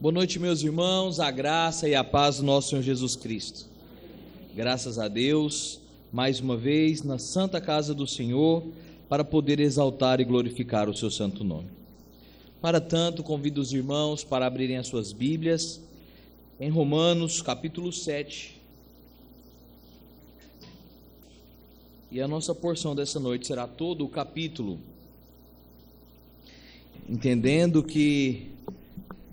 Boa noite, meus irmãos, a graça e a paz do nosso Senhor Jesus Cristo. Graças a Deus, mais uma vez na santa casa do Senhor, para poder exaltar e glorificar o seu santo nome. Para tanto, convido os irmãos para abrirem as suas Bíblias em Romanos, capítulo 7. E a nossa porção dessa noite será todo o capítulo, entendendo que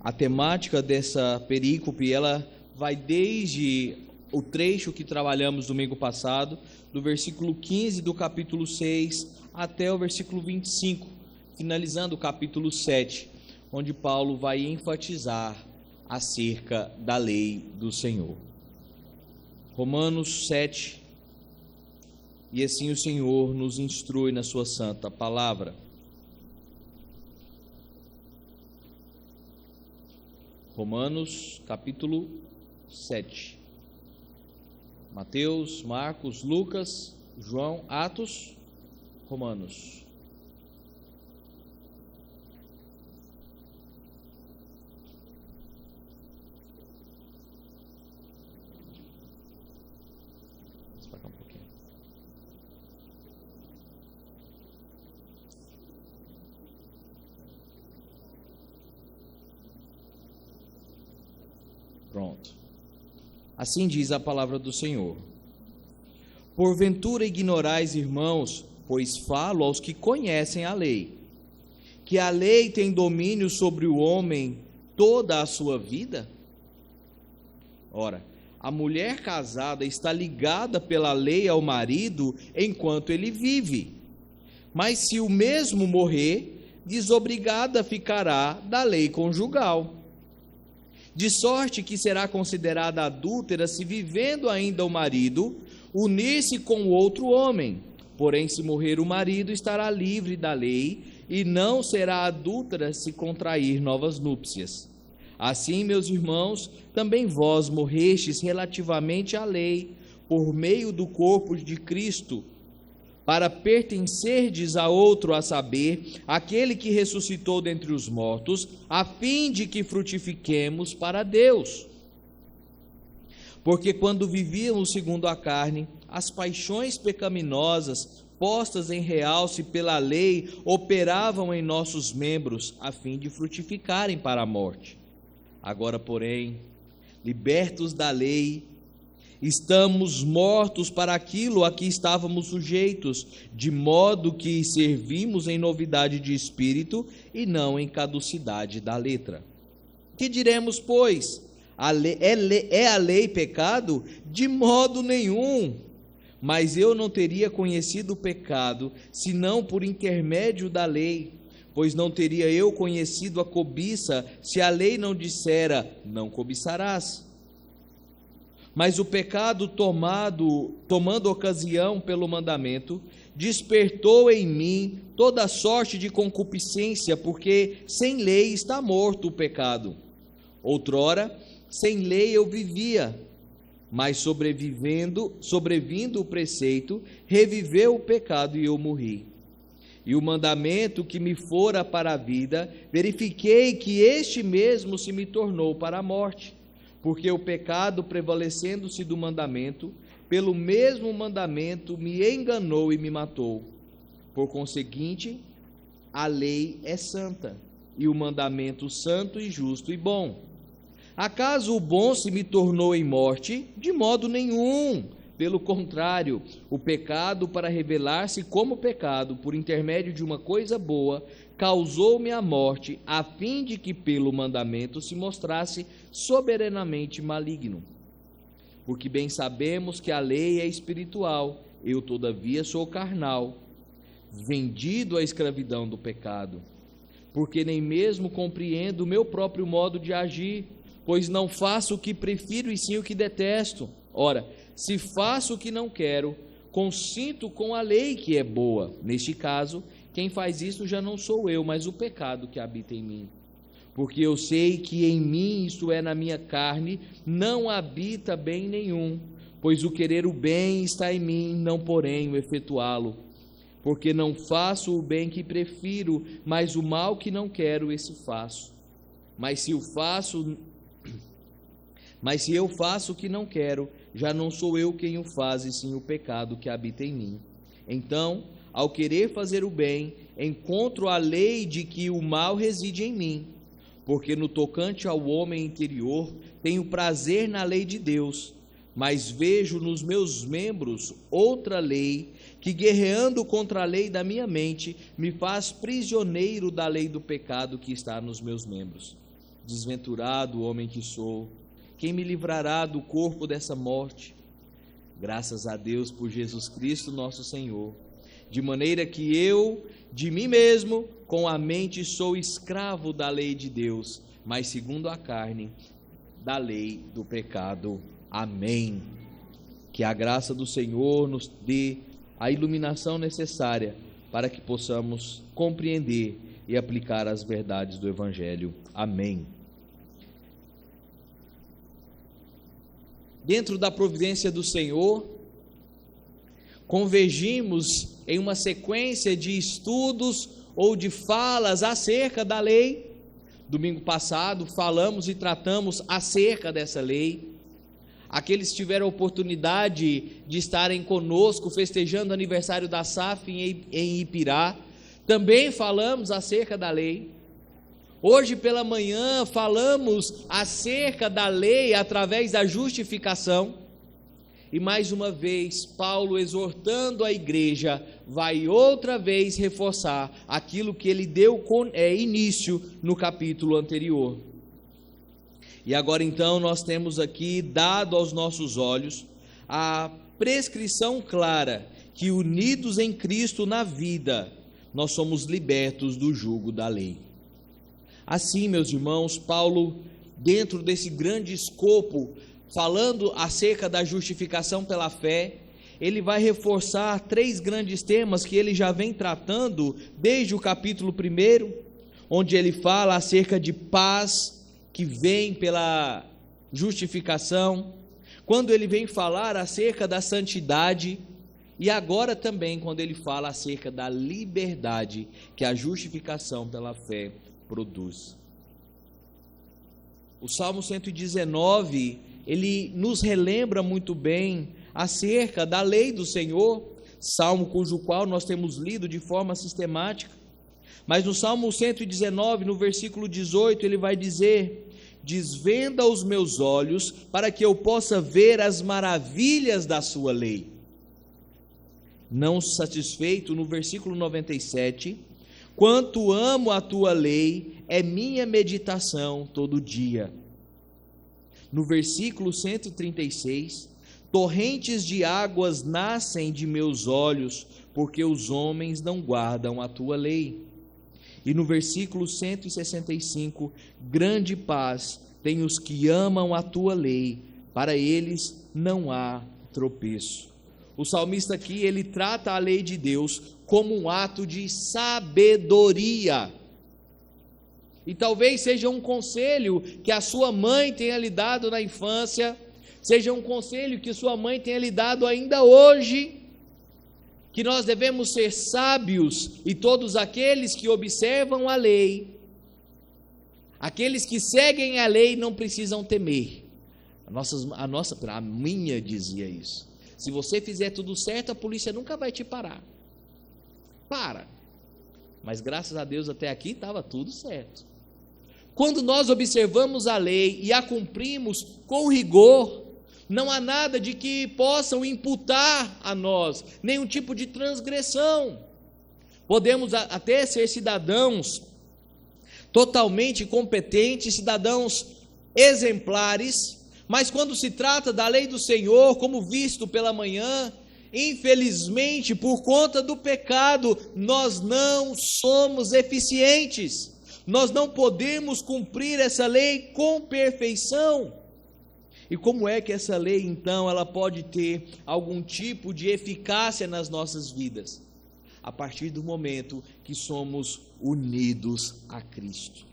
a temática dessa perícope, ela vai desde o trecho que trabalhamos domingo passado, do versículo 15 do capítulo 6 até o versículo 25, finalizando o capítulo 7, onde Paulo vai enfatizar acerca da lei do Senhor. Romanos 7, e assim o Senhor nos instrui na sua santa palavra. Romanos, capítulo 7. Mateus, Marcos, Lucas, João, Atos, Romanos. Vamos para cá um pouquinho. Pronto. Assim diz a palavra do Senhor. Porventura ignorais, irmãos, pois falo aos que conhecem a lei, que a lei tem domínio sobre o homem toda a sua vida? Ora, a mulher casada está ligada pela lei ao marido enquanto ele vive, mas se o mesmo morrer, desobrigada ficará da lei conjugal. De sorte que será considerada adúltera se, vivendo ainda o marido, unir-se com outro homem. Porém, se morrer o marido, estará livre da lei, e não será adúltera se contrair novas núpcias. Assim, meus irmãos, também vós morrestes relativamente à lei, por meio do corpo de Cristo, para pertencerdes a outro, a saber, aquele que ressuscitou dentre os mortos, a fim de que frutifiquemos para Deus. Porque quando vivíamos segundo a carne, as paixões pecaminosas, postas em realce pela lei, operavam em nossos membros, a fim de frutificarem para a morte. Agora, porém, libertos da lei, estamos mortos para aquilo a que estávamos sujeitos, de modo que servimos em novidade de espírito e não em caducidade da letra. Que diremos, pois? É a lei pecado? De modo nenhum. Mas eu não teria conhecido o pecado, senão por intermédio da lei. Pois não teria eu conhecido a cobiça, se a lei não dissera, não cobiçarás. Mas o pecado, tomando ocasião pelo mandamento, despertou em mim toda sorte de concupiscência, porque sem lei está morto o pecado. Outrora, sem lei eu vivia, mas sobrevindo o preceito, reviveu o pecado e eu morri. E o mandamento que me fora para a vida, verifiquei que este mesmo se me tornou para a morte. Porque o pecado, prevalecendo-se do mandamento, pelo mesmo mandamento me enganou e me matou. Por conseguinte, a lei é santa, e o mandamento santo e justo e bom. Acaso o bom se me tornou em morte? De modo nenhum. Pelo contrário, o pecado, para revelar-se como pecado, por intermédio de uma coisa boa, causou-me a morte, a fim de que pelo mandamento se mostrasse soberanamente maligno. Porque bem sabemos que a lei é espiritual, eu todavia sou carnal, vendido à escravidão do pecado. Porque nem mesmo compreendo o meu próprio modo de agir, pois não faço o que prefiro e sim o que detesto. Ora, se faço o que não quero, consinto com a lei que é boa. Neste caso, quem faz isso já não sou eu, mas o pecado que habita em mim. Porque eu sei que em mim, isto é, na minha carne, não habita bem nenhum, pois o querer o bem está em mim, não porém o efetuá-lo. Porque não faço o bem que prefiro, mas o mal que não quero, esse faço. Mas se eu faço o que não quero, já não sou eu quem o faz, e sim o pecado que habita em mim. Então, ao querer fazer o bem, encontro a lei de que o mal reside em mim, porque no tocante ao homem interior, tenho prazer na lei de Deus, mas vejo nos meus membros outra lei, que guerreando contra a lei da minha mente, me faz prisioneiro da lei do pecado que está nos meus membros. Desventurado homem que sou, quem me livrará do corpo dessa morte? Graças a Deus por Jesus Cristo nosso Senhor. De maneira que eu, de mim mesmo, com a mente sou escravo da lei de Deus, mas segundo a carne, da lei do pecado. Amém. Que a graça do Senhor nos dê a iluminação necessária para que possamos compreender e aplicar as verdades do Evangelho. Amém. Dentro da providência do Senhor, convergimos em uma sequência de estudos ou de falas acerca da lei. Domingo passado falamos e tratamos acerca dessa lei. Aqueles que tiveram a oportunidade de estarem conosco festejando o aniversário da SAF em Ipirá, também falamos acerca da lei. Hoje pela manhã falamos acerca da lei através da justificação. E mais uma vez, Paulo, exortando a igreja, vai outra vez reforçar aquilo que ele deu início no capítulo anterior. E agora então nós temos aqui dado aos nossos olhos a prescrição clara que, unidos em Cristo na vida, nós somos libertos do jugo da lei. Assim, meus irmãos, Paulo, dentro desse grande escopo, falando acerca da justificação pela fé, ele vai reforçar 3 grandes temas que ele já vem tratando desde o capítulo 1, onde ele fala acerca de paz que vem pela justificação, quando ele vem falar acerca da santidade, e agora também quando ele fala acerca da liberdade que a justificação pela fé produz. O Salmo 119, ele nos relembra muito bem acerca da lei do Senhor, salmo cujo qual nós temos lido de forma sistemática. Mas no Salmo 119, no versículo 18, ele vai dizer: desvenda os meus olhos para que eu possa ver as maravilhas da sua lei. Não satisfeito, no versículo 97, quanto amo a tua lei, é minha meditação todo dia. No versículo 136, torrentes de águas nascem de meus olhos, porque os homens não guardam a tua lei. E no versículo 165, grande paz tem os que amam a tua lei, para eles não há tropeço. O salmista aqui, ele trata a lei de Deus como um ato de sabedoria. E talvez seja um conselho que a sua mãe tenha lhe dado na infância, seja um conselho que sua mãe tenha lhe dado ainda hoje, que nós devemos ser sábios, e todos aqueles que observam a lei, aqueles que seguem a lei não precisam temer. A minha dizia isso: se você fizer tudo certo, a polícia nunca vai te parar. Mas graças a Deus até aqui estava tudo certo. Quando nós observamos a lei e a cumprimos com rigor, não há nada de que possam imputar a nós, nenhum tipo de transgressão. Podemos até ser cidadãos totalmente competentes, cidadãos exemplares, mas quando se trata da lei do Senhor, como visto pela manhã, infelizmente, por conta do pecado, nós não somos eficientes. Nós não podemos cumprir essa lei com perfeição. E como é que essa lei, então, ela pode ter algum tipo de eficácia nas nossas vidas? A partir do momento que somos unidos a Cristo.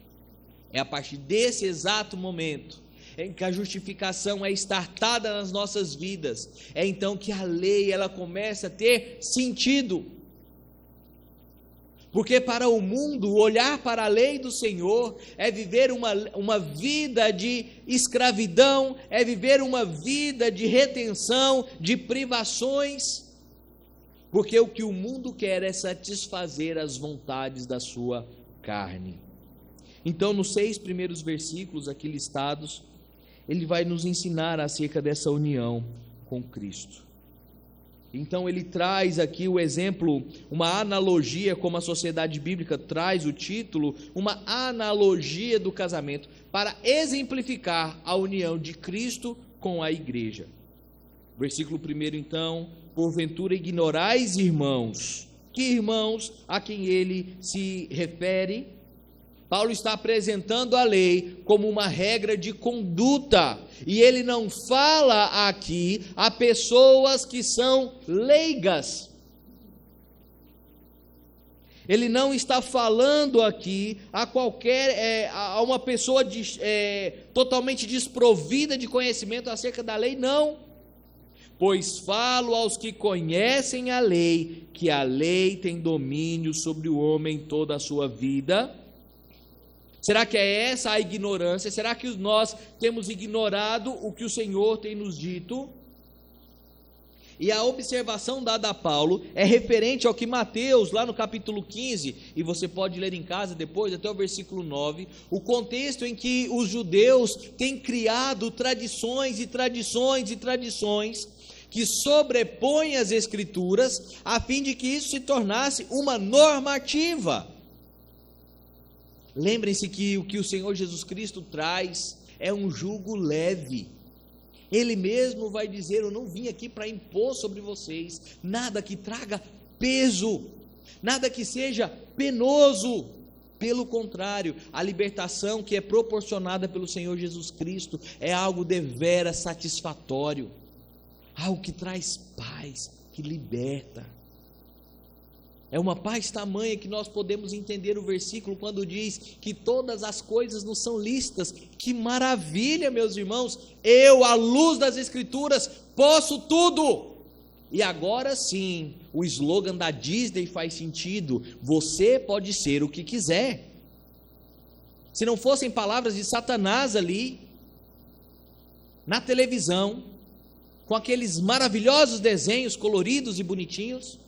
É a partir desse exato momento em que a justificação é estartada nas nossas vidas, é então que a lei ela começa a ter sentido. Porque para o mundo, olhar para a lei do Senhor é viver uma vida de escravidão, é viver uma vida de retenção, de privações, porque o que o mundo quer é satisfazer as vontades da sua carne. Então, nos 6 primeiros versículos aqui listados, ele vai nos ensinar acerca dessa união com Cristo. Então ele traz aqui o exemplo, uma analogia, como a Sociedade Bíblica traz o título, uma analogia do casamento, para exemplificar a união de Cristo com a igreja. Versículo 1 então: porventura ignorais, irmãos. Que irmãos a quem ele se refere? Paulo está apresentando a lei como uma regra de conduta, e ele não fala aqui a pessoas que são leigas. Ele não está falando aqui a uma pessoa totalmente desprovida de conhecimento acerca da lei, não. Pois falo aos que conhecem a lei, que a lei tem domínio sobre o homem toda a sua vida. Será que é essa a ignorância? Será que nós temos ignorado o que o Senhor tem nos dito? E a observação dada a Paulo é referente ao que Mateus, lá no capítulo 15, e você pode ler em casa depois, até o versículo 9, o contexto em que os judeus têm criado tradições e tradições e tradições que sobrepõem as Escrituras, a fim de que isso se tornasse uma normativa. Lembrem-se que o que o Senhor Jesus Cristo traz é um jugo leve. Ele mesmo vai dizer: eu não vim aqui para impor sobre vocês nada que traga peso, nada que seja penoso. Pelo contrário, a libertação que é proporcionada pelo Senhor Jesus Cristo é algo deveras satisfatório, algo que traz paz, que liberta. É uma paz tamanha que nós podemos entender o versículo quando diz que todas as coisas nos são lícitas. Que maravilha, meus irmãos! Eu, à luz das Escrituras, posso tudo! E agora sim, o slogan da Disney faz sentido: você pode ser o que quiser. Se não fossem palavras de Satanás ali, na televisão, com aqueles maravilhosos desenhos coloridos e bonitinhos,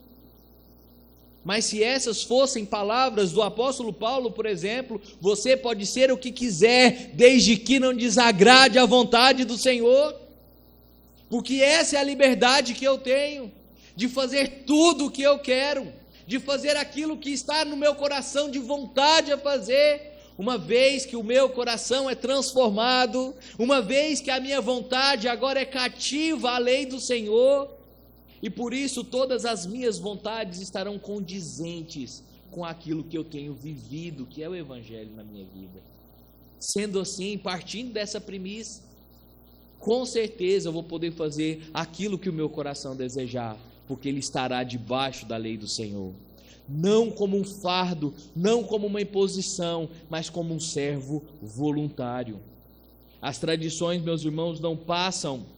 mas se essas fossem palavras do apóstolo Paulo, por exemplo, você pode ser o que quiser, desde que não desagrade a vontade do Senhor, porque essa é a liberdade que eu tenho, de fazer tudo o que eu quero, de fazer aquilo que está no meu coração de vontade a fazer, uma vez que o meu coração é transformado, uma vez que a minha vontade agora é cativa à lei do Senhor, e por isso todas as minhas vontades estarão condizentes com aquilo que eu tenho vivido, que é o Evangelho na minha vida. Sendo assim, partindo dessa premissa, com certeza eu vou poder fazer aquilo que o meu coração desejar, porque ele estará debaixo da lei do Senhor. Não como um fardo, não como uma imposição, mas como um servo voluntário. As tradições, meus irmãos, não passam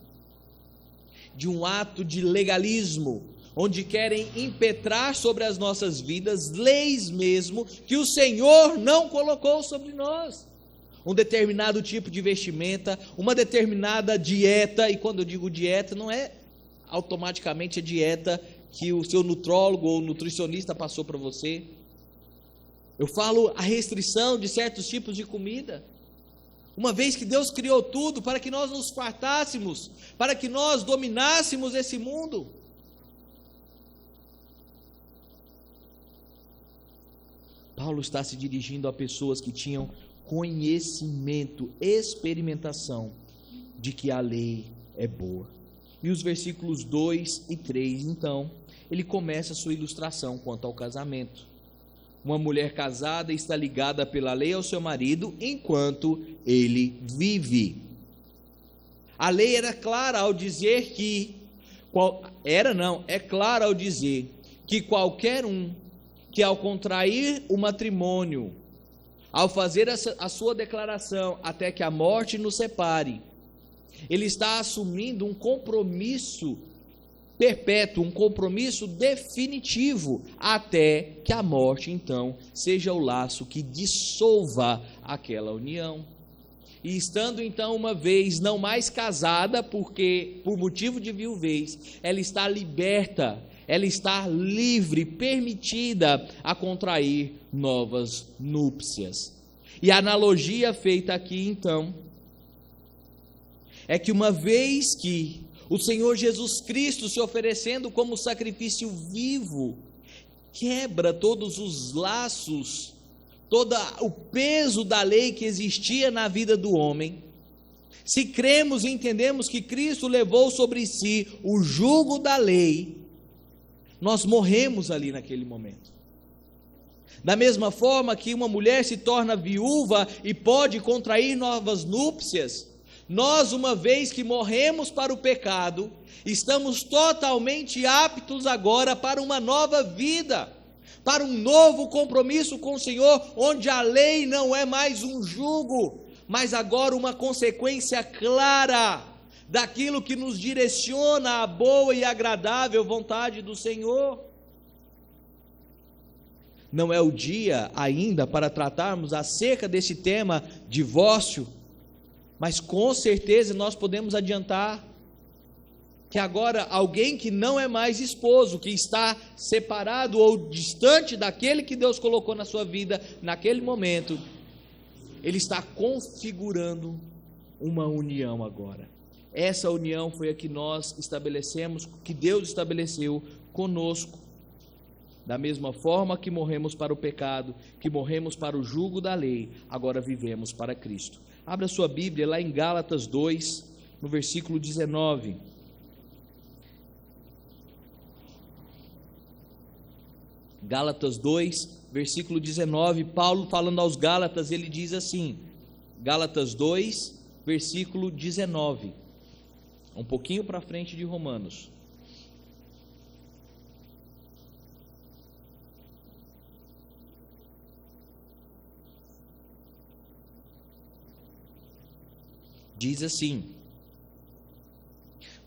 de um ato de legalismo, onde querem impetrar sobre as nossas vidas leis mesmo que o Senhor não colocou sobre nós. Um determinado tipo de vestimenta, uma determinada dieta, e quando eu digo dieta, não é automaticamente a dieta que o seu nutrólogo ou nutricionista passou para você. Eu falo a restrição de certos tipos de comida. Uma vez que Deus criou tudo para que nós nos fartássemos, para que nós dominássemos esse mundo. Paulo está se dirigindo a pessoas que tinham conhecimento, experimentação de que a lei é boa. E os versículos 2 e 3, então, ele começa a sua ilustração quanto ao casamento. Uma mulher casada está ligada pela lei ao seu marido enquanto ele vive. A lei era clara ao dizer que é clara ao dizer que qualquer um que ao contrair o matrimônio, ao fazer a sua declaração até que a morte nos separe, ele está assumindo um compromisso perpétuo, um compromisso definitivo, até que a morte, então, seja o laço que dissolva aquela união. E estando, então, uma vez não mais casada, porque por motivo de viuvez, ela está liberta, ela está livre, permitida a contrair novas núpcias. E a analogia feita aqui, então, é que uma vez que o Senhor Jesus Cristo, se oferecendo como sacrifício vivo, quebra todos os laços, todo o peso da lei que existia na vida do homem. Se cremos e entendemos que Cristo levou sobre si o jugo da lei, nós morremos ali naquele momento. Da mesma forma que uma mulher se torna viúva e pode contrair novas núpcias, nós, uma vez que morremos para o pecado, estamos totalmente aptos agora para uma nova vida, para um novo compromisso com o Senhor, onde a lei não é mais um jugo, mas agora uma consequência clara daquilo que nos direciona à boa e agradável vontade do Senhor. Não é o dia ainda para tratarmos acerca desse tema divórcio, mas com certeza nós podemos adiantar que agora alguém que não é mais esposo, que está separado ou distante daquele que Deus colocou na sua vida naquele momento, ele está configurando uma união agora. Essa união foi a que nós estabelecemos, que Deus estabeleceu conosco. Da mesma forma que morremos para o pecado, que morremos para o jugo da lei, agora vivemos para Cristo. Abra sua Bíblia lá em Gálatas 2, no versículo 19. Gálatas 2, versículo 19, Paulo falando aos Gálatas, ele diz assim, Gálatas 2, versículo 19, um pouquinho para frente de Romanos. Diz assim: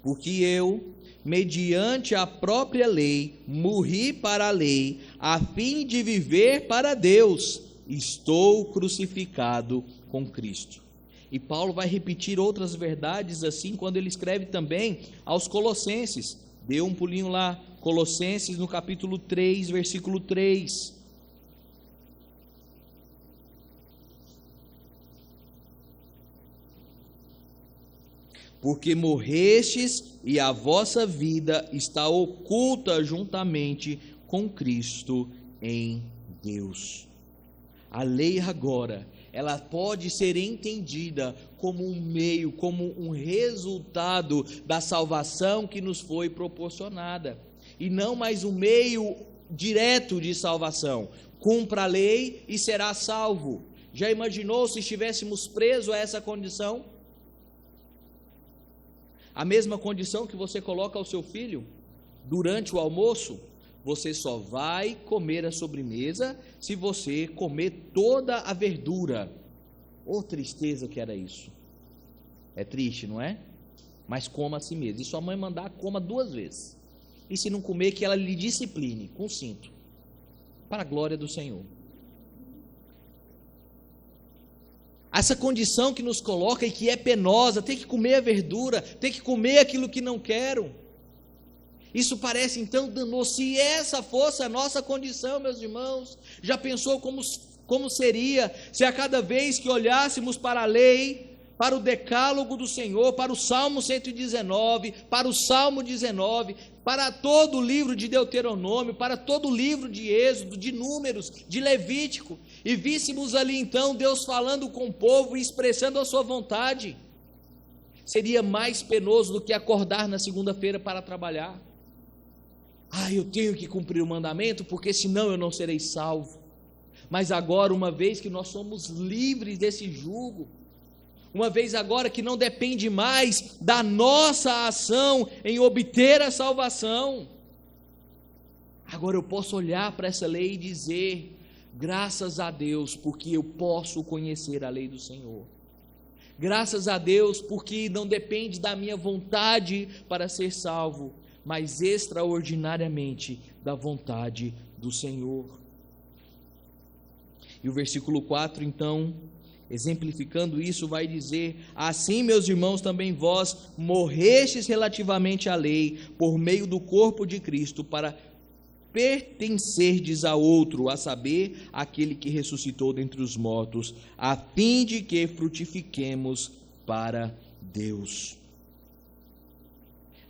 porque eu, mediante a própria lei, morri para a lei, a fim de viver para Deus, estou crucificado com Cristo. E Paulo vai repetir outras verdades assim, quando ele escreve também aos Colossenses. Dê um pulinho lá, Colossenses no capítulo 3, versículo 3. Porque morrestes e a vossa vida está oculta juntamente com Cristo em Deus. A lei agora, ela pode ser entendida como um meio, como um resultado da salvação que nos foi proporcionada, e não mais um meio direto de salvação. Cumpra a lei e será salvo. Já imaginou se estivéssemos presos a essa condição? A mesma condição que você coloca ao seu filho durante o almoço, você só vai comer a sobremesa se você comer toda a verdura. Ô tristeza que era isso. É triste, não é? Mas coma a si mesmo. E sua mãe mandar, coma 2 vezes. E se não comer, que ela lhe discipline com cinto, para a glória do Senhor. Essa condição que nos coloca e que é penosa, tem que comer a verdura, tem que comer aquilo que não quero. Isso parece então danoso. Se essa fosse a nossa condição, meus irmãos, já pensou como seria se a cada vez que olhássemos para a lei, para o decálogo do Senhor, para o Salmo 119, para o Salmo 19, para todo o livro de Deuteronômio, para todo o livro de Êxodo, de Números, de Levítico, e víssemos ali então Deus falando com o povo e expressando a sua vontade? Seria mais penoso do que acordar na segunda-feira para trabalhar. Eu tenho que cumprir o mandamento, porque senão eu não serei salvo. Mas agora, uma vez que nós somos livres desse jugo, uma vez agora que não depende mais da nossa ação em obter a salvação, agora eu posso olhar para essa lei e dizer: graças a Deus, porque eu posso conhecer a lei do Senhor. Graças a Deus, porque não depende da minha vontade para ser salvo, mas extraordinariamente da vontade do Senhor. E o versículo 4, então, exemplificando isso, vai dizer: assim, meus irmãos, também vós morrestes relativamente à lei, por meio do corpo de Cristo, para pertencerdes a outro, a saber, aquele que ressuscitou dentre os mortos, a fim de que frutifiquemos para Deus.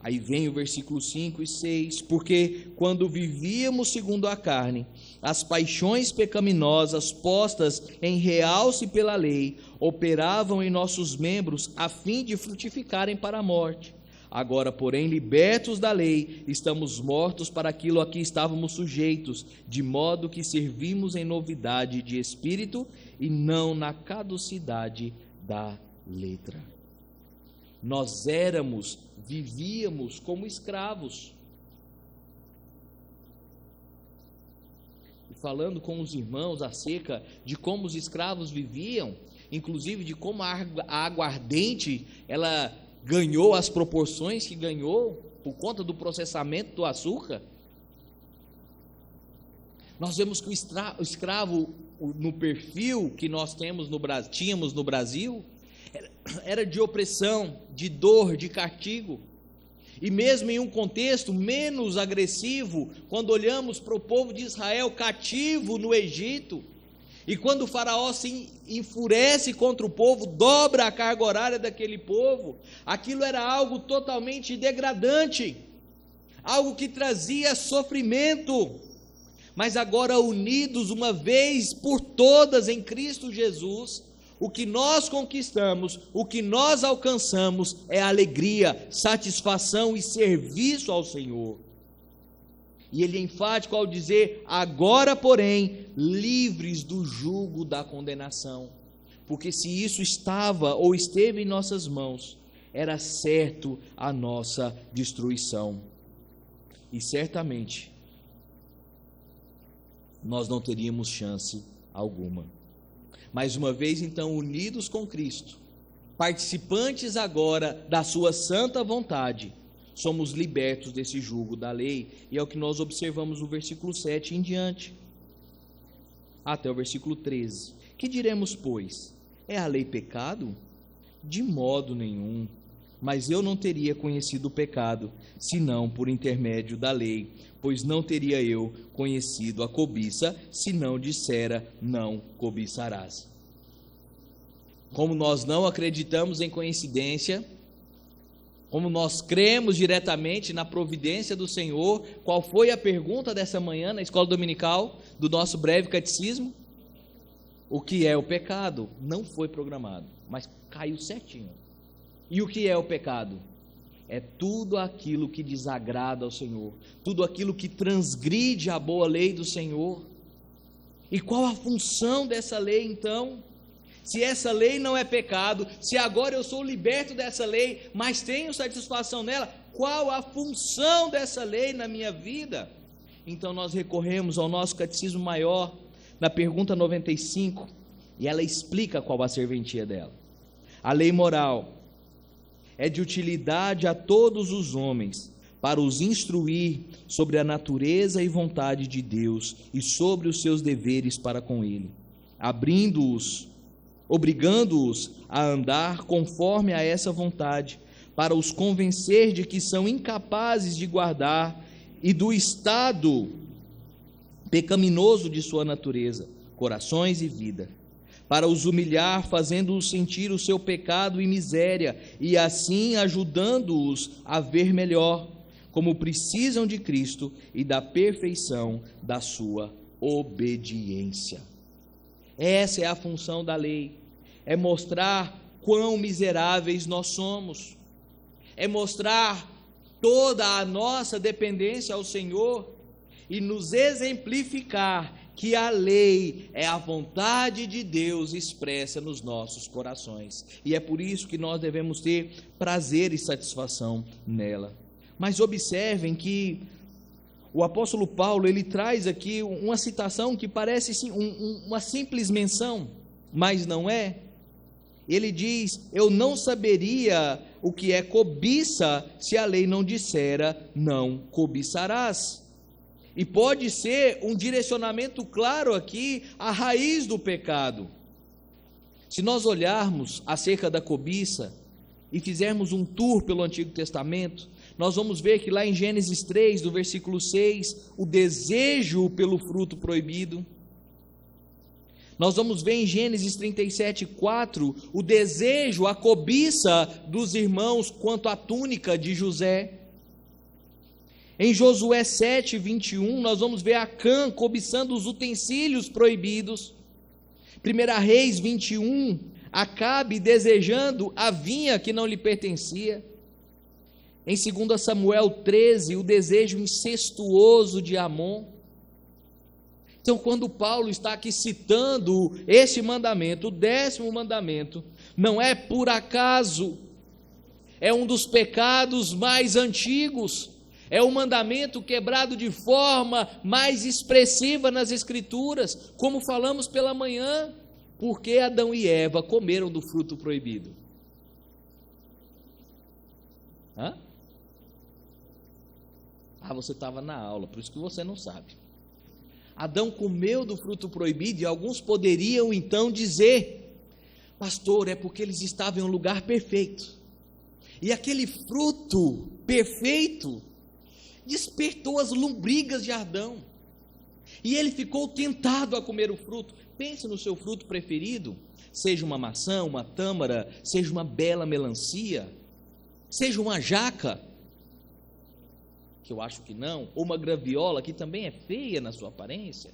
Aí vem o versículo 5 e 6, porque quando vivíamos segundo a carne, as paixões pecaminosas postas em realce pela lei, operavam em nossos membros a fim de frutificarem para a morte. Agora, porém, libertos da lei, estamos mortos para aquilo a que estávamos sujeitos, de modo que servimos em novidade de espírito e não na caducidade da letra. Nós vivíamos como escravos. E falando com os irmãos acerca de como os escravos viviam, inclusive de como a aguardente, ela ganhou as proporções que ganhou por conta do processamento do açúcar. Nós vemos que o escravo, no perfil que nós tínhamos no Brasil, era de opressão, de dor, de castigo. E mesmo em um contexto menos agressivo, quando olhamos para o povo de Israel cativo no Egito, e quando o faraó se enfurece contra o povo, dobra a carga horária daquele povo, aquilo era algo totalmente degradante, algo que trazia sofrimento. Mas agora, unidos uma vez por todas em Cristo Jesus, o que nós conquistamos, o que nós alcançamos é alegria, satisfação e serviço ao Senhor. E ele é enfático ao dizer: agora, porém, livres do jugo da condenação. Porque se isso estava ou esteve em nossas mãos, era certo a nossa destruição. E certamente nós não teríamos chance alguma. Mais uma vez, então, unidos com Cristo, participantes agora da sua santa vontade, somos libertos desse jugo da lei, e é o que nós observamos no versículo 7 em diante, até o versículo 13. Que diremos, pois? É a lei pecado? De modo nenhum. Mas eu não teria conhecido o pecado, senão por intermédio da lei, pois não teria eu conhecido a cobiça, se não dissera: não cobiçarás. Como nós não acreditamos em coincidência, como nós cremos diretamente na providência do Senhor, qual foi a pergunta dessa manhã na escola dominical do nosso breve catecismo? O que é o pecado? Não foi programado, mas caiu certinho. E o que é o pecado? É tudo aquilo que desagrada ao Senhor, tudo aquilo que transgride a boa lei do Senhor. E qual a função dessa lei então? Se essa lei não é pecado, se agora eu sou liberto dessa lei, mas tenho satisfação nela, qual a função dessa lei na minha vida? Então nós recorremos ao nosso catecismo maior, na pergunta 95, e ela explica qual a serventia dela. A lei moral é de utilidade a todos os homens, para os instruir sobre a natureza e vontade de Deus e sobre os seus deveres para com Ele, obrigando-os a andar conforme a essa vontade, para os convencer de que são incapazes de guardar e do estado pecaminoso de sua natureza, corações e vida, para os humilhar, fazendo-os sentir o seu pecado e miséria, e assim ajudando-os a ver melhor como precisam de Cristo e da perfeição da sua obediência. Essa é a função da lei, é mostrar quão miseráveis nós somos, é mostrar toda a nossa dependência ao Senhor e nos exemplificar que a lei é a vontade de Deus expressa nos nossos corações, e é por isso que nós devemos ter prazer e satisfação nela. Mas observem que o apóstolo Paulo, ele traz aqui uma citação que parece sim, uma simples menção, mas não é. Ele diz: eu não saberia o que é cobiça se a lei não dissera, não cobiçarás. E pode ser um direcionamento claro aqui à raiz do pecado. Se nós olharmos acerca da cobiça e fizermos um tour pelo Antigo Testamento, nós vamos ver que lá em Gênesis 3, do versículo 6, o desejo pelo fruto proibido. Nós vamos ver em Gênesis 37, 4, o desejo, a cobiça dos irmãos quanto à túnica de José. Em Josué 7, 21, nós vamos ver Acã cobiçando os utensílios proibidos. 1 Reis 21, Acabe desejando a vinha que não lhe pertencia. Em 2 Samuel 13, o desejo incestuoso de Amon. Então, quando Paulo está aqui citando este mandamento, o 10º mandamento, não é por acaso, é um dos pecados mais antigos, é o mandamento quebrado de forma mais expressiva nas Escrituras, como falamos pela manhã, porque Adão e Eva comeram do fruto proibido. Hã? Você estava na aula, por isso que você não sabe. Adão comeu do fruto proibido e alguns poderiam então dizer: pastor, é porque eles estavam em um lugar perfeito, e aquele fruto perfeito despertou as lombrigas de Adão, e ele ficou tentado a comer o fruto. Pense no seu fruto preferido, seja uma maçã, uma tâmara, seja uma bela melancia, seja uma jaca, que eu acho que não, ou uma graviola, que também é feia na sua aparência,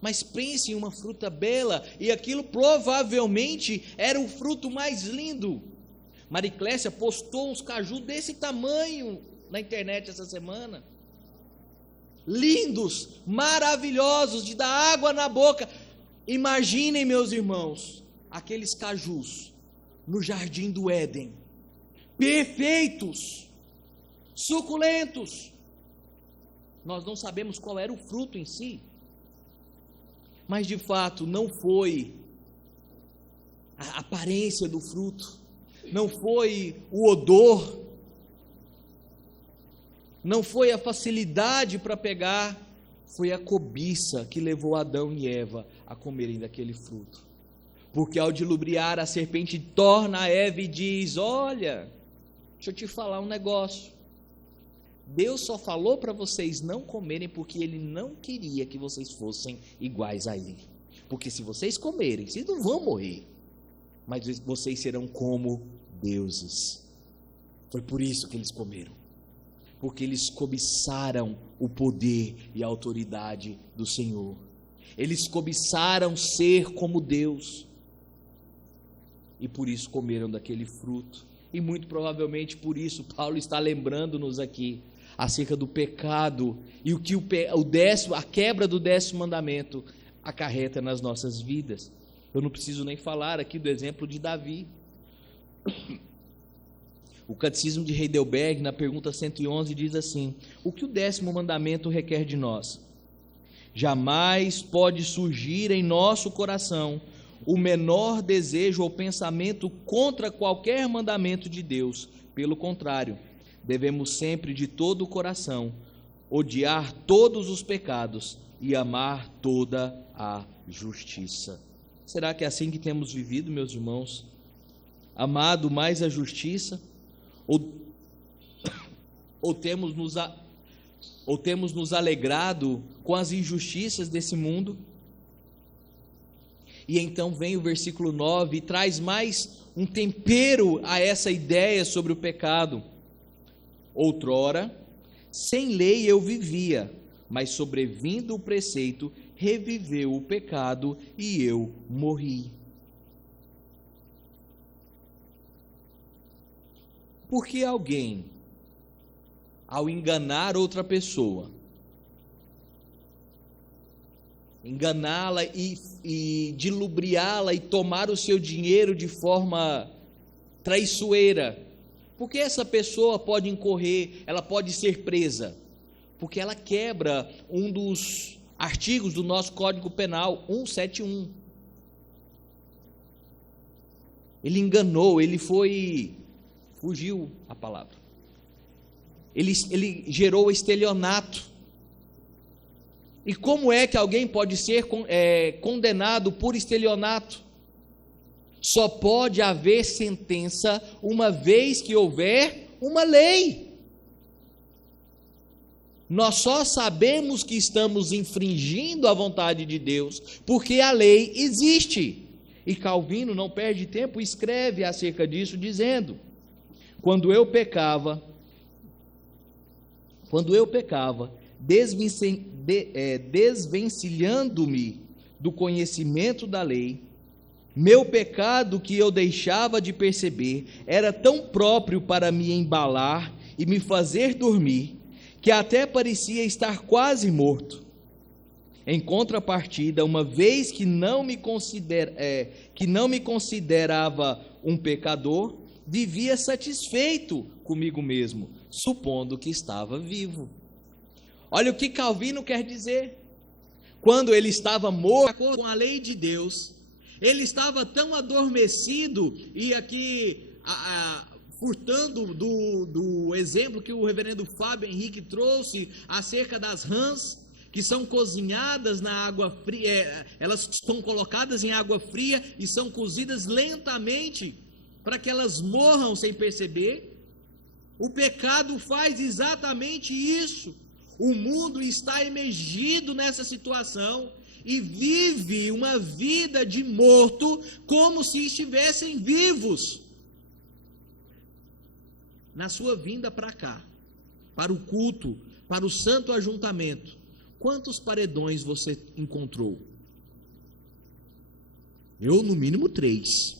mas pense em uma fruta bela, e aquilo provavelmente era o fruto mais lindo. Mariclésia postou uns caju desse tamanho na internet essa semana, lindos, maravilhosos, de dar água na boca. Imaginem, meus irmãos, aqueles cajus no jardim do Éden, perfeitos, suculentos. Nós não sabemos qual era o fruto em si, mas de fato não foi a aparência do fruto, não foi o odor, não foi a facilidade para pegar, foi a cobiça que levou Adão e Eva a comerem daquele fruto. Porque ao dilubriar, a serpente torna a Eva e diz: olha, deixa eu te falar um negócio, Deus só falou para vocês não comerem porque Ele não queria que vocês fossem iguais a Ele, porque se vocês comerem, vocês não vão morrer, mas vocês serão como deuses. Foi por isso que eles comeram, porque eles cobiçaram o poder e a autoridade do Senhor, eles cobiçaram ser como Deus, e por isso comeram daquele fruto. E muito provavelmente por isso Paulo está lembrando-nos aqui acerca do pecado e o que a quebra do 10º mandamento acarreta nas nossas vidas. Eu não preciso nem falar aqui do exemplo de Davi. O Catecismo de Heidelberg, na pergunta 111, diz assim: o que o 10º mandamento requer de nós? Jamais pode surgir em nosso coração o menor desejo ou pensamento contra qualquer mandamento de Deus. Pelo contrário, devemos sempre de todo o coração odiar todos os pecados e amar toda a justiça. Será que é assim que temos vivido, meus irmãos? Amado mais a justiça? Ou temos nos alegrado com as injustiças desse mundo? E então vem o versículo 9 e traz mais um tempero a essa ideia sobre o pecado. Outrora, sem lei eu vivia, mas sobrevindo o preceito, reviveu o pecado e eu morri. Porque alguém, ao enganar outra pessoa, enganá-la e dilubriá-la e tomar o seu dinheiro de forma traiçoeira, porque essa pessoa pode incorrer, ela pode ser presa, porque ela quebra um dos artigos do nosso Código Penal, 171. Ele enganou, fugiu a palavra. Ele gerou estelionato. E como é que alguém pode ser condenado por estelionato? Só pode haver sentença uma vez que houver uma lei. Nós só sabemos que estamos infringindo a vontade de Deus porque a lei existe. E Calvino não perde tempo, escreve acerca disso dizendo: quando eu pecava, desvencilhando-me do conhecimento da lei, meu pecado que eu deixava de perceber era tão próprio para me embalar e me fazer dormir, que até parecia estar quase morto. Em contrapartida, uma vez que não me considerava um pecador, vivia satisfeito comigo mesmo, supondo que estava vivo. Olha o que Calvino quer dizer. Quando ele estava morto com a lei de Deus, ele estava tão adormecido, e aqui furtando do exemplo que o reverendo Fábio Henrique trouxe acerca das rãs, que são cozinhadas na água fria, elas estão colocadas em água fria e são cozidas lentamente para que elas morram sem perceber. O pecado faz exatamente isso. O mundo está imergido nessa situação e vive uma vida de morto como se estivessem vivos. Na sua vinda para cá, para o culto, para o santo ajuntamento, quantos paredões você encontrou? Eu, no mínimo 3.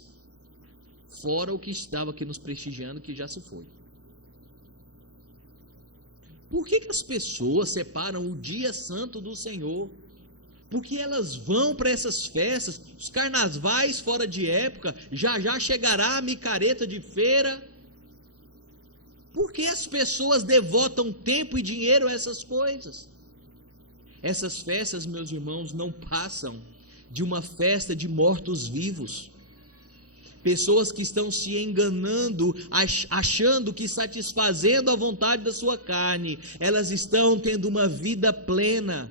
Fora o que estava aqui nos prestigiando, que já se foi. Por que as pessoas separam o dia santo do Senhor? Porque elas vão para essas festas, os carnavais fora de época, já chegará a micareta de feira. Por que as pessoas devotam tempo e dinheiro a essas coisas? Essas festas, meus irmãos, não passam de uma festa de mortos-vivos. Pessoas que estão se enganando, achando que satisfazendo a vontade da sua carne, elas estão tendo uma vida plena.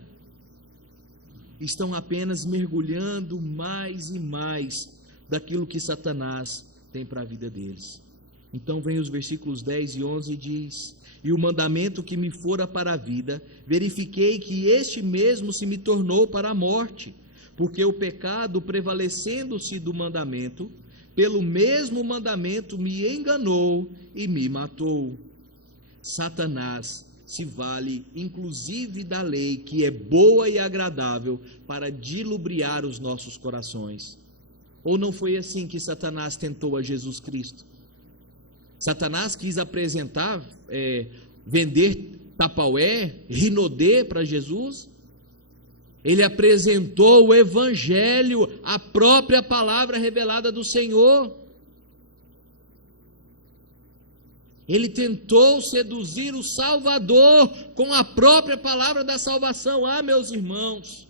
Estão apenas mergulhando mais e mais daquilo que Satanás tem para a vida deles. Então vem os versículos 10 e 11 e diz: e o mandamento que me fora para a vida, verifiquei que este mesmo se me tornou para a morte, porque o pecado, prevalecendo-se do mandamento, pelo mesmo mandamento me enganou e me matou. Satanás se vale inclusive da lei, que é boa e agradável, para dilubriar os nossos corações. Ou não foi assim que Satanás tentou a Jesus Cristo? Satanás quis apresentar, vender tapaué, rinodê para Jesus. Ele apresentou o Evangelho, a própria palavra revelada do Senhor. Ele tentou seduzir o Salvador com a própria palavra da salvação. Ah, meus irmãos,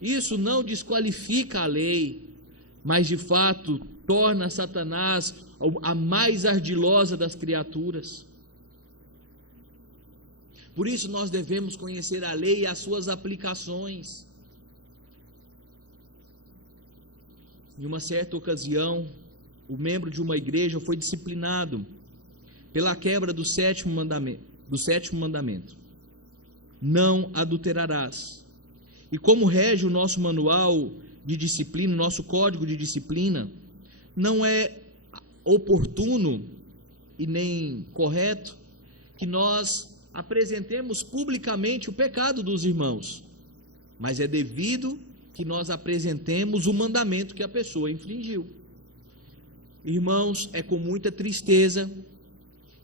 isso não desqualifica a lei, mas de fato torna Satanás a mais ardilosa das criaturas. Por isso nós devemos conhecer a lei e as suas aplicações. Em uma certa ocasião, o membro de uma igreja foi disciplinado pela quebra do sétimo mandamento. Não adulterarás. E como rege o nosso manual de disciplina, nosso código de disciplina, não é oportuno e nem correto que nós apresentemos publicamente o pecado dos irmãos, mas é devido que nós apresentemos o mandamento que a pessoa infringiu. Irmãos, é com muita tristeza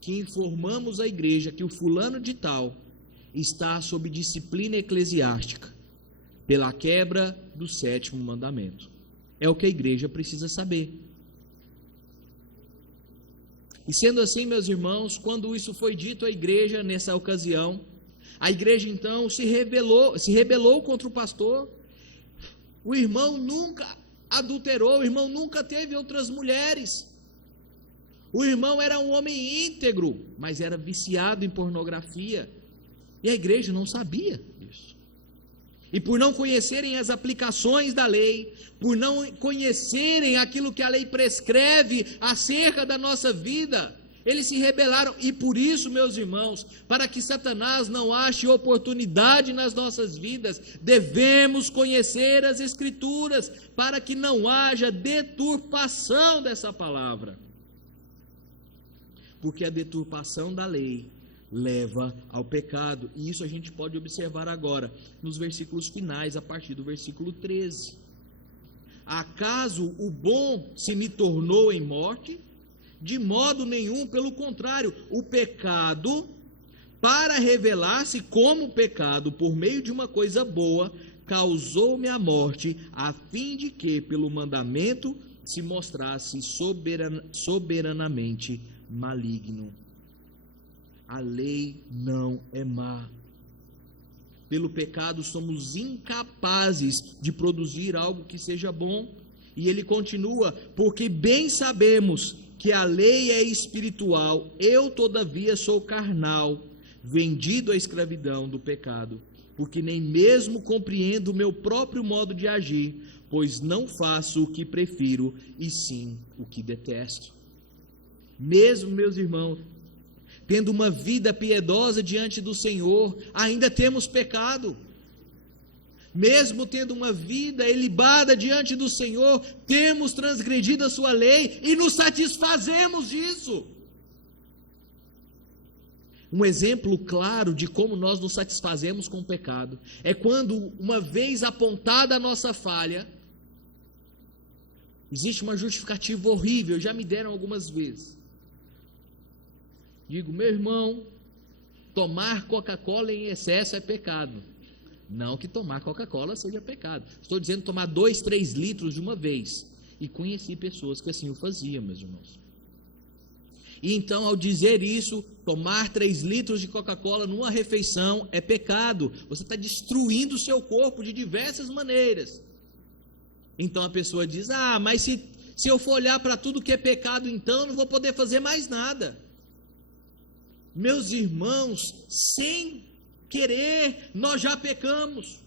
que informamos a igreja que o fulano de tal está sob disciplina eclesiástica pela quebra do sétimo mandamento. É o que a igreja precisa saber. E sendo assim, meus irmãos, quando isso foi dito à igreja nessa ocasião, a igreja então se rebelou contra o pastor. O irmão nunca adulterou, o irmão nunca teve outras mulheres. O irmão era um homem íntegro, mas era viciado em pornografia. E a igreja não sabia isso. E por não conhecerem as aplicações da lei, por não conhecerem aquilo que a lei prescreve acerca da nossa vida, eles se rebelaram. E por isso, meus irmãos, para que Satanás não ache oportunidade nas nossas vidas, devemos conhecer as Escrituras, para que não haja deturpação dessa palavra. Porque a deturpação da lei leva ao pecado, e isso a gente pode observar agora nos versículos finais, a partir do versículo 13. Acaso o bom se me tornou em morte? De modo nenhum, pelo contrário, o pecado, para revelar-se como pecado por meio de uma coisa boa, causou-me a morte, a fim de que pelo mandamento se mostrasse soberanamente maligno. A lei não é má. Pelo pecado somos incapazes de produzir algo que seja bom. E ele continua: porque bem sabemos que a lei é espiritual, eu todavia sou carnal, vendido à escravidão do pecado, porque nem mesmo compreendo o meu próprio modo de agir, pois não faço o que prefiro, e sim o que detesto. Mesmo, meus irmãos, tendo uma vida piedosa diante do Senhor, ainda temos pecado. Mesmo tendo uma vida ilibada diante do Senhor, temos transgredido a sua lei e nos satisfazemos disso. Um exemplo claro de como nós nos satisfazemos com o pecado é quando, uma vez apontada a nossa falha, existe uma justificativa horrível, já me deram algumas vezes. Digo: meu irmão, tomar Coca-Cola em excesso é pecado. Não que tomar Coca-Cola seja pecado. Estou dizendo tomar 2, 3 litros de uma vez. E conheci pessoas que assim o faziam, meus irmãos. E então, ao dizer isso, tomar 3 litros de Coca-Cola numa refeição é pecado. Você está destruindo o seu corpo de diversas maneiras. Então a pessoa diz: ah, mas se eu for olhar para tudo que é pecado, então eu não vou poder fazer mais nada. Meus irmãos, sem querer, nós já pecamos.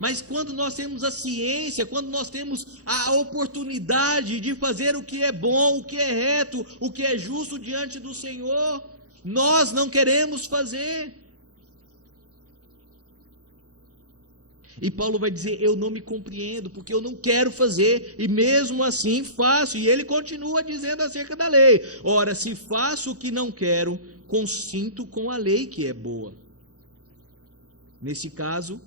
Mas quando nós temos a ciência, quando nós temos a oportunidade de fazer o que é bom, o que é reto, o que é justo diante do Senhor, nós não queremos fazer. E Paulo vai dizer: eu não me compreendo, porque eu não quero fazer, e mesmo assim faço. E ele continua dizendo acerca da lei: ora, se faço o que não quero, consinto com a lei que é boa. Nesse caso,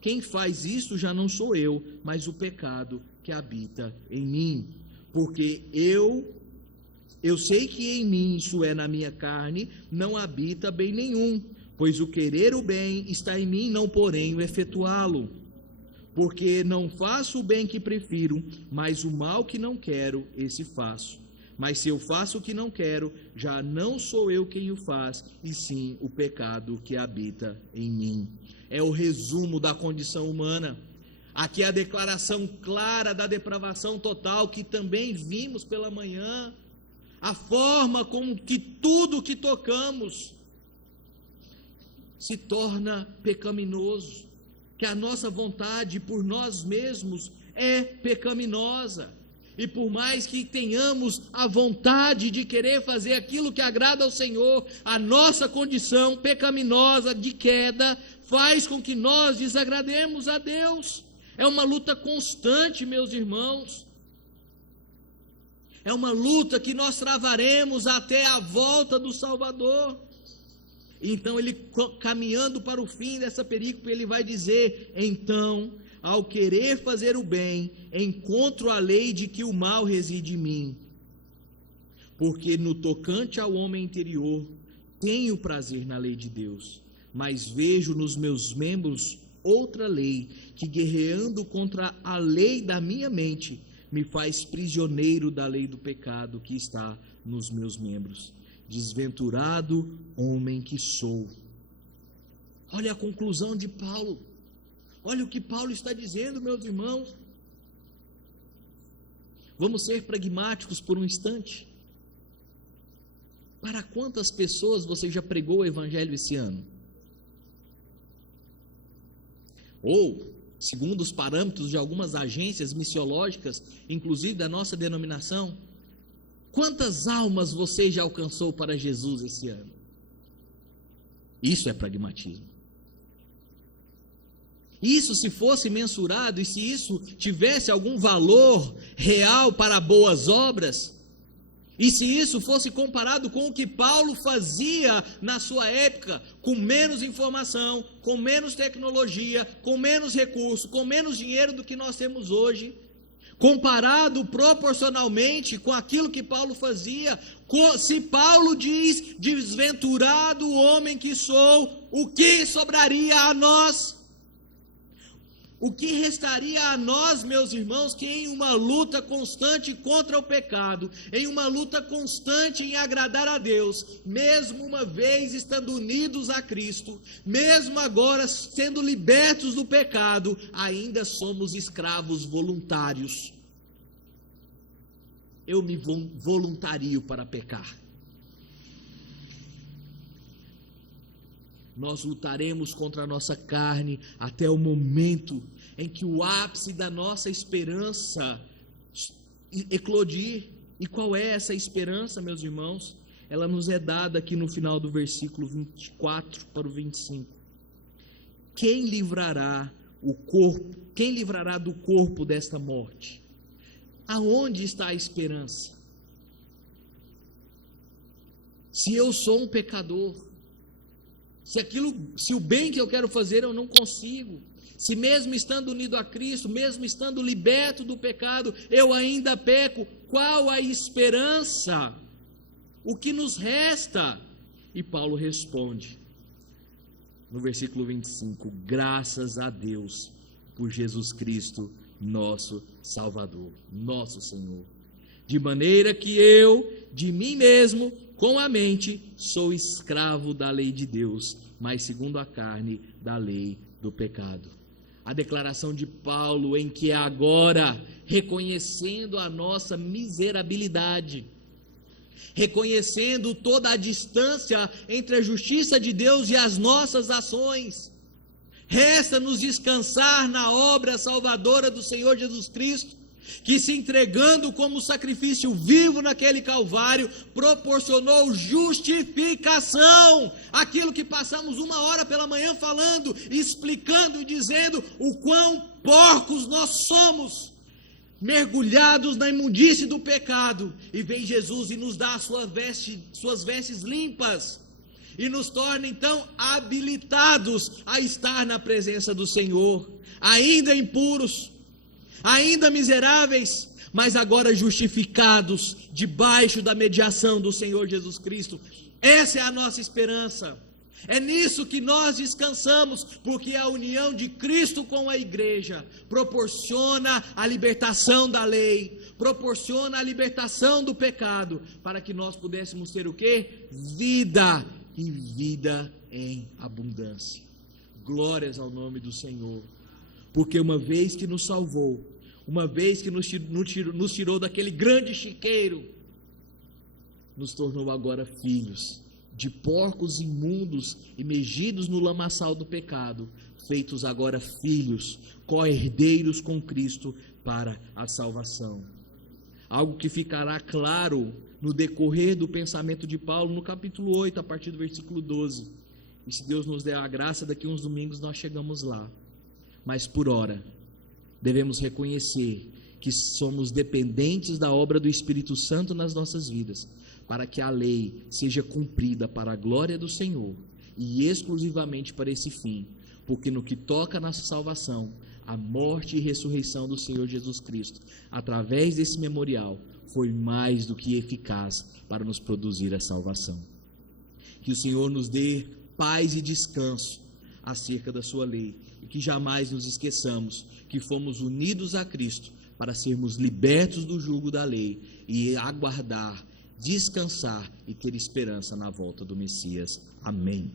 quem faz isso já não sou eu, mas o pecado que habita em mim. Porque eu sei que em mim, isso é, na minha carne, não habita bem nenhum. Pois o querer o bem está em mim, não porém o efetuá-lo. Porque não faço o bem que prefiro, mas o mal que não quero, esse faço. Mas se eu faço o que não quero, já não sou eu quem o faz, e sim o pecado que habita em mim. É o resumo da condição humana. Aqui é a declaração clara da depravação total, que também vimos pela manhã. A forma com que tudo que tocamos se torna pecaminoso, que a nossa vontade por nós mesmos é pecaminosa, e por mais que tenhamos a vontade de querer fazer aquilo que agrada ao Senhor, a nossa condição pecaminosa de queda faz com que nós desagrademos a Deus. É uma luta constante, meus irmãos. É uma luta que nós travaremos até a volta do Salvador. Então ele, caminhando para o fim dessa perícope, ele vai dizer: então, ao querer fazer o bem, encontro a lei de que o mal reside em mim. Porque no tocante ao homem interior, tenho prazer na lei de Deus, mas vejo nos meus membros outra lei, que guerreando contra a lei da minha mente, me faz prisioneiro da lei do pecado que está nos meus membros. Desventurado homem que sou. Olha a conclusão de Paulo. Olha o que Paulo está dizendo, meus irmãos. Vamos ser pragmáticos por um instante. Para quantas pessoas você já pregou o evangelho esse ano? Ou, segundo os parâmetros de algumas agências missiológicas, inclusive da nossa denominação, quantas almas você já alcançou para Jesus esse ano? Isso é pragmatismo. Isso, se fosse mensurado e se isso tivesse algum valor real para boas obras, e se isso fosse comparado com o que Paulo fazia na sua época, com menos informação, com menos tecnologia, com menos recurso, com menos dinheiro do que nós temos hoje, comparado proporcionalmente com aquilo que Paulo fazia, se Paulo diz, desventurado o homem que sou, o que sobraria a nós? O que restaria a nós, meus irmãos, que em uma luta constante contra o pecado, em uma luta constante em agradar a Deus, mesmo uma vez estando unidos a Cristo, mesmo agora sendo libertos do pecado, ainda somos escravos voluntários. Eu me voluntario para pecar. Nós lutaremos contra a nossa carne até o momento em que o ápice da nossa esperança eclodir. E qual é essa esperança, meus irmãos? Ela nos é dada aqui no final do versículo 24 para o 25. Quem livrará o corpo? Quem livrará do corpo desta morte? Aonde está a esperança? Se eu sou um pecador, se o bem que eu quero fazer eu não consigo, se mesmo estando unido a Cristo, mesmo estando liberto do pecado, eu ainda peco, qual a esperança? O que nos resta? E Paulo responde, no versículo 25, graças a Deus por Jesus Cristo, nosso Salvador, nosso Senhor. De maneira que eu, de mim mesmo, com a mente, sou escravo da lei de Deus, mas segundo a carne, da lei do pecado. A declaração de Paulo em que agora, reconhecendo a nossa miserabilidade, reconhecendo toda a distância entre a justiça de Deus e as nossas ações, resta-nos descansar na obra salvadora do Senhor Jesus Cristo, que se entregando como sacrifício vivo naquele Calvário, proporcionou justificação, aquilo que passamos uma hora pela manhã falando, explicando e dizendo o quão porcos nós somos, mergulhados na imundície do pecado, e vem Jesus e nos dá suas vestes limpas, e nos torna então habilitados a estar na presença do Senhor, ainda impuros, ainda miseráveis, mas agora justificados debaixo da mediação do Senhor Jesus Cristo. Essa é a nossa esperança, é nisso que nós descansamos, porque a união de Cristo com a igreja proporciona a libertação da lei, proporciona a libertação do pecado, para que nós pudéssemos ter o quê? Vida, e vida em abundância. Glórias ao nome do Senhor, porque uma vez que nos salvou, uma vez que nos tirou daquele grande chiqueiro, nos tornou agora filhos de porcos imundos e megidos no lamaçal do pecado, feitos agora filhos, co-herdeiros com Cristo para a salvação. Algo que ficará claro no decorrer do pensamento de Paulo no capítulo 8, a partir do versículo 12. E se Deus nos der a graça, daqui a uns domingos nós chegamos lá. Mas por ora, devemos reconhecer que somos dependentes da obra do Espírito Santo nas nossas vidas, para que a lei seja cumprida para a glória do Senhor, e exclusivamente para esse fim, porque no que toca à nossa salvação, a morte e ressurreição do Senhor Jesus Cristo, através desse memorial, foi mais do que eficaz para nos produzir a salvação. Que o Senhor nos dê paz e descanso acerca da sua lei, e que jamais nos esqueçamos que fomos unidos a Cristo para sermos libertos do jugo da lei e aguardar, descansar e ter esperança na volta do Messias. Amém.